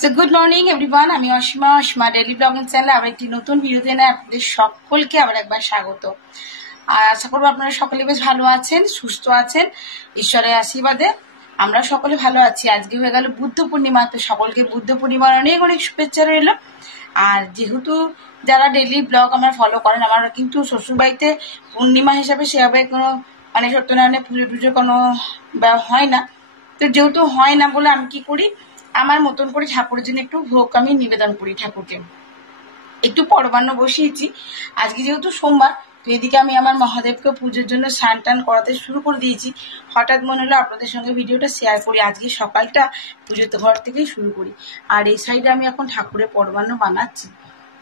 So good morning everyone, আমি Asima daily blogging চ্যানেলে আবার একটি নতুন ভিডিওতে এনে আপনাদের সকলকে আবার একবার স্বাগত। আর আশা করবো আপনারা সকলে বেশ ভালো আছেন, সুস্থ আছেন, ঈশ্বরের আশীর্বাদে আমরা সকলে ভালো আছি। আজকে হয়ে গেল বুদ্ধ পূর্ণিমা, তো সকলকে বুদ্ধ পূর্ণিমার অনেক অনেক শুভেচ্ছা রইল। আর যেহেতু যারা ডেইলি ব্লগ আমার ফলো করেন, আমার কিন্তু শ্বশুরবাড়িতে পূর্ণিমা হিসাবে সেভাবে কোনো মানে সত্যনারায়ণের পুজো টুজো কোনো হয় না। তো যেহেতু হয় না বলে আমি কি করি, আমার মতন করে ঠাকুরের জন্য একটু ভোগ আমি নিবেদন করি। ঠাকুরকে একটু পরমান্ন বসিয়েছি আজকে যেহেতু সোমবার, তো এদিকে আমি আমার মহাদেবকে পুজোর জন্য স্নান টান করাতে শুরু করে দিয়েছি। হঠাৎ মনে হলো আপনাদের সঙ্গে ভিডিওটা শেয়ার করি, আজকে সকালটা পুজোর ঘর থেকেই শুরু করি। আর এই সাইডে আমি এখন ঠাকুরের পরমান্ন বানাচ্ছি,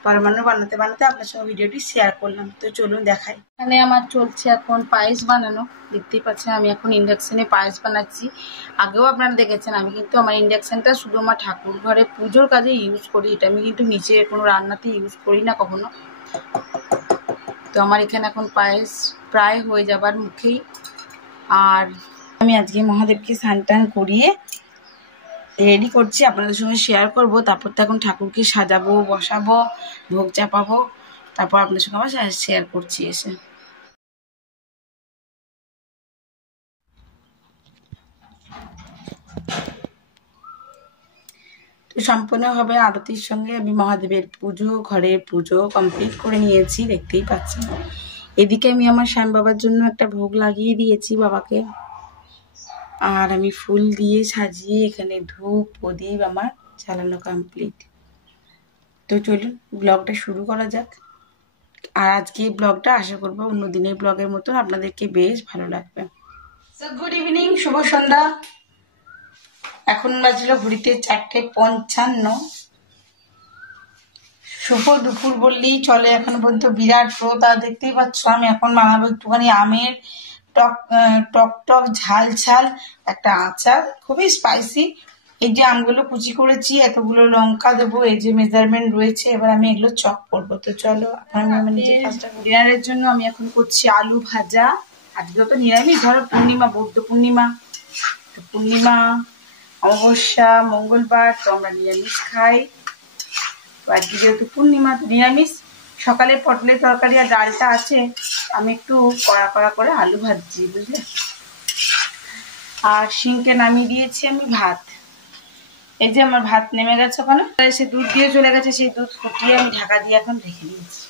পরমান্ন বানাতে বানাতে আপনার সঙ্গে ভিডিওটি শেয়ার করলাম। তো চলুন দেখাই। এখানে আমার চলছে এখন পায়েস বানানো, দেখতেই পাচ্ছেন আমি এখন ইন্ডাকশনে পায়েস বানাচ্ছি। আগেও আপনারা দেখেছেন আমি কিন্তু আমার ইন্ডাকশনটা শুধু আমার ঠাকুর ঘরে পুজোর কাজে ইউজ করি, এটা আমি কিন্তু নিচে কোনো রান্নাতে ইউজ করি না কখনো। তো আমার এখানে এখন পায়েস প্রায় হয়ে যাবার মুখেই। আর আমি আজকে মহাদেবকে স্নান টান করিয়ে রেডি করছি, আপনাদের সঙ্গে শেয়ার করব। তারপর তো এখন ঠাকুরকে সাজাবো, বসাবো, ভোগ চাপাবো, তারপর আপনাদের সঙ্গে আবার শেয়ার করছি এসে। তো সম্পূর্ণভাবে আরতির সঙ্গে আমি মহাদেবের পুজো, ঘরের পুজো কমপ্লিট করে নিয়েছি, দেখতেই পাচ্ছেন। এদিকে আমি আমার শ্যাম বাবার জন্য একটা ভোগ লাগিয়ে দিয়েছি বাবাকে। আর আমি ফুল দিয়ে সাজিয়ে এখানে ধূপ প্রদীপ আমার জ্বালানো কমপ্লিট। তো চলুন ব্লগটা শুরু করা যাক। আর আজকে এই ব্লগটা আশা করবো অন্য দিনের ব্লগের মতন আপনাদেরকে বেশ ভালো লাগবে। সো গুড ইভিনিং, শুভ সন্ধ্যা। এখন বাজলো ঘুরিতে 4:55। শুভ দুপুর বললেই চলে, এখন পর্যন্ত বিরাট রোদ। আর দেখতেই পাচ্ছ আমি এখন বানাবো একটুখানি আমের টক টক টক ঝাল ঝাল একটা আচার, খুবই স্পাইসি। এই যে আমগুলো কুচি করেছি, এতগুলো লঙ্কা দেবো, এই যে মেজারমেন্ট রয়েছে, এবার আমি এগুলো চপ করবো। তো চলো আমি নিজের কাজটা করি। ডিনারের জন্য আমি এখন করছি আলু ভাজা। আজকে তো নিরামিষ, ধরো পূর্ণিমা, বৌদ্ধ পূর্ণিমা, তো পূর্ণিমা অমাবস্যা মঙ্গলবার, তো আমরা নিরামিষ খাই। তো আজকে যেহেতু পূর্ণিমা, তো নিরামিষ। সকালে পটলের তরকারি আর ডালটা আছে, আমি একটু কড়া কড়া করে আলু ভাজছি, বুঝলে। আর সিঙ্কে নামিয়ে দিয়েছি আমি ভাত। এই যে আমার ভাত নেমে গেছে, ওখানে সে দুধ দিয়ে চলে গেছে, সেই দুধ ফুটিয়ে আমি ঢাকা দিয়ে এখন রেখে দিয়েছি।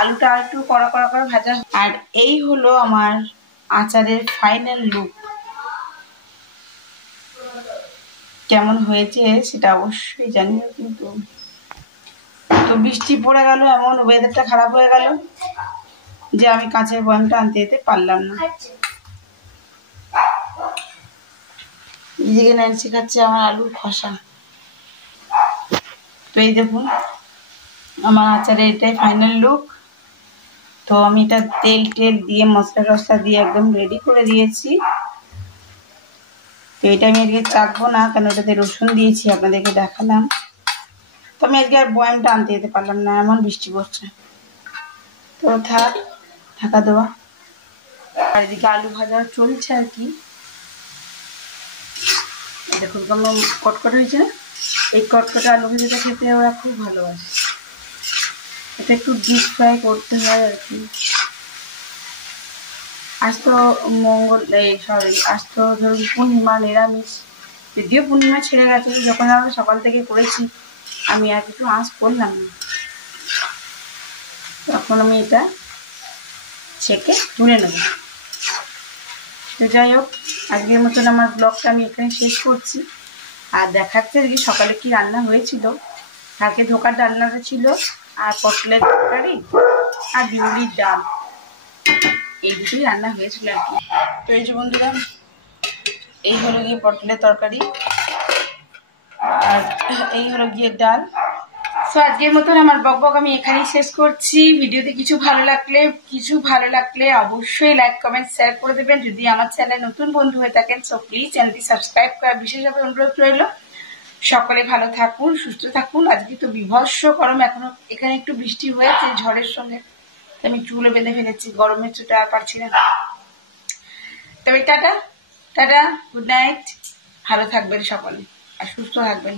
আলুটা আর একটু কড়া কড়া করে ভাজা। আর এই হলো আমার আচারের ফাইনাল লুক। কেমন হয়েছে সেটা অবশ্যই জানিও কিন্তু। তো বৃষ্টি পড়ে গেল, এমন ওয়েদারটা খারাপ হয়ে গেল যে আমি কাঁচের বয়ামটা আনতে যেতে পারলাম না। এদিকে ন্যান্সি খাচ্ছে আমার আলুর খসা। তো এই দেখুন আমার আচারে এটাই ফাইনাল লুক। তো আমি এটা তেল টেল দিয়ে মশলা টসলা দিয়ে একদম রেডি করে দিয়েছি। তো এটা আমি আজকে চাখবো না, কেন ওটাতে রসুন দিয়েছি, আপনাদেরকে দেখালাম। তো আমি আজকে আর বয়ামটা আনতে যেতে পারলাম না, এমন বৃষ্টি পড়ছে। তো ঢাকা দেওয়া। আর এদিকে আলু ভাজা চলছে আর কি। দেখুন কেমন কটকট হয়েছে না? এই কটকটা আলু ভাজাটা খেতে ওরা খুব ভালোবাসে। এটা একটু ডিপ ফ্রাই করতে হয় আর কি। আজ তো আজ তো ধরুন পূর্ণিমা, নিরামিষ। যদিও পূর্ণিমা ছেড়ে গেছে, যখন আমরা সকাল থেকে করেছি আমি আর কিছু আঁচ করলাম না। তখন আমি এটা ছেঁকে তুলে নেব। তো যাই হোক, আজকের মতন আমার ব্লগটা আমি এখানে শেষ করছি। আর দেখাচ্ছে আর কি সকালে কি রান্না হয়েছিল। কালকে ধোকার ডালনাটা ছিল, আর পটলের তরকারি আর বিউলির ডাল, এই দুটোই রান্না হয়েছিল আর কি। তো এই যে বন্ধুরা, এই হলো গিয়ে পটলের তরকারি আর এই হলো গিয়ে ডাল। তো আজকের মতন আমার বকবক আমি এখানেই শেষ করছি। ভিডিওতে কিছু ভালো লাগলে অবশ্যই লাইক কমেন্ট শেয়ার করে দেবেন। যদি আমার চ্যানেলে নতুন বন্ধু হয়ে থাকেন, সো প্লিজ চ্যানেলটি সাবস্ক্রাইব করার বিশেষভাবে অনুরোধ রইল। সকলে ভালো থাকুন, সুস্থ থাকুন। আজকে তো বিভৎস গরম, এখনো এখানে একটু বৃষ্টি হয়েছে ঝড়ের সঙ্গে, আমি চুলে বেঁধে ফেলেছি, গরমের চোটে আর পারছি না। তবে টাটা, গুড নাইট, ভালো থাকবেন সকলে আর সুস্থ থাকবেন।